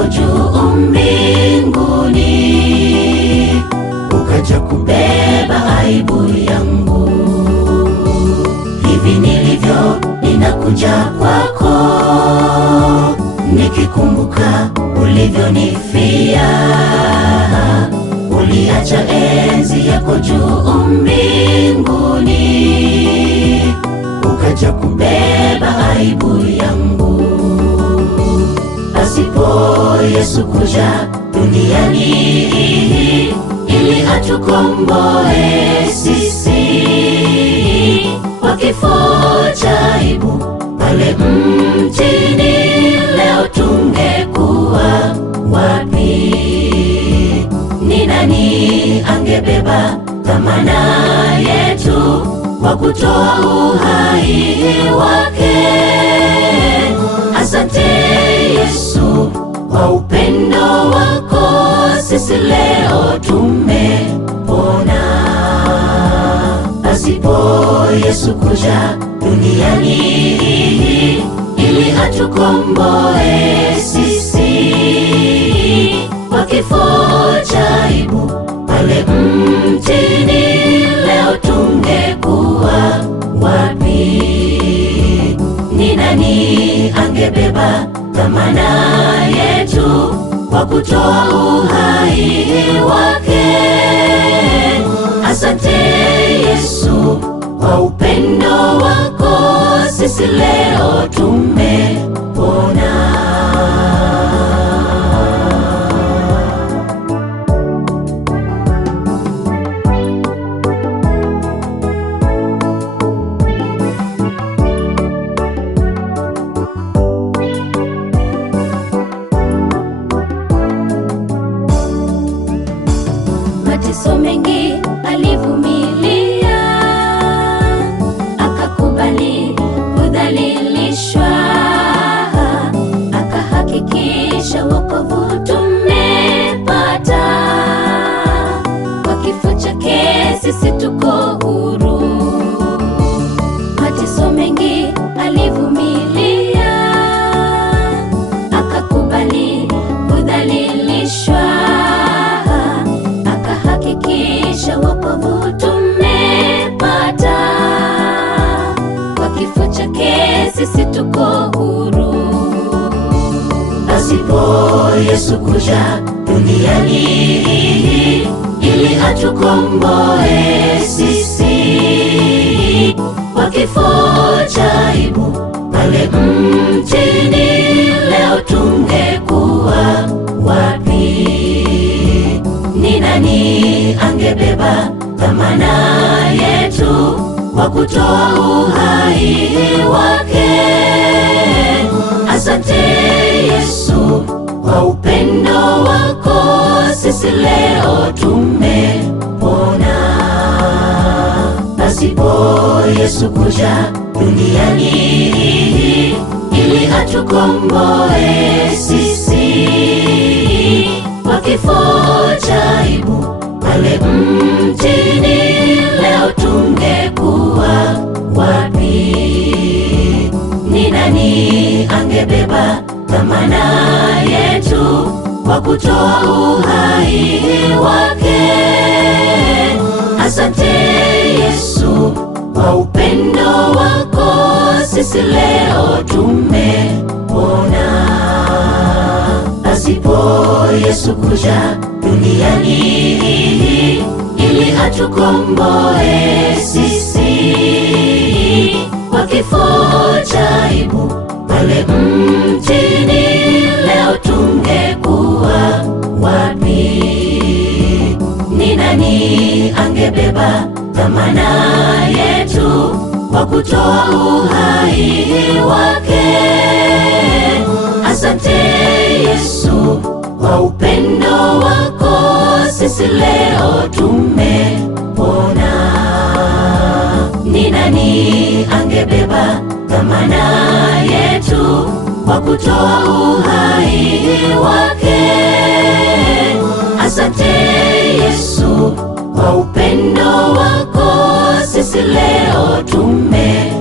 yako juu mbinguni, ukaja kubeba aibu yangu. Hivi nilivyo ninakuja kwako, nikikumbuka ulivyonifia. Uliacha enzi yako juu mbinguni, ukaja kubeba aibu yangu. Pasipo Yesu kuja duniani ili atukomboe sisi, kwa kifo cha aibu pale mtini, leo tungekuwa wapi? Ni nani angebeba dhamana yetu kwa kutoa uhai wake? Asante Yesu kwa upendo wako, sisi leo tumepona. Pasipo Yesu kuja duniani ili atukomboe sisi, kwa kifo cha aibu pale mtini, leo tungekuwa wapi? Ni nani angebeba dhamana yetu kwa kutoa uhai wake? Asante Yesu kwa upendo wako, sisi leo tumepona. Mateso mengi alivumilia, akakubali kudhalilishwa, akahakikisha wokovu tumepata. Kwa kifo chake sisi tuko huru. Mateso mengi alivumilia, akakubali kudhalilishwa, kisha wokovu tumepata. Kwa kifo chake sisi tuko huru. Pasipo Yesu kuja duniani ili atukomboe sisi, kwa kifo cha aibu pale mtini, leo tungekuwa wapi? Ni nani angebeba dhamana yetu kwa kutoa uhai wake? Asante Yesu kwa upendo wako, sisi leo tumepona. Pasipo Yesu kuja duniani ili atukomboe sisi, kwa kifo cha aibu pale mtini, leo tungekuwa wapi? Ni nani angebeba dhamana yetu kwa kutoa uhai wake? Asante Yesu kwa upendo wako, sisi leo tumepona. Pasipo Yesu kuja duniani ili atukomboe sisi, kwa kifo cha aibu pale mtini, leo tungekuwa wapi? Ni nani angebeba dhamana yetu kwa kutoa uhai wake? Asante Yesu kwa upendo wako, sisi leo tumepona. Ni nani angebeba dhamana yetu kwa kutoa uhai wake? Asante Yesu kwa upendo wako, sisi leo tumepona.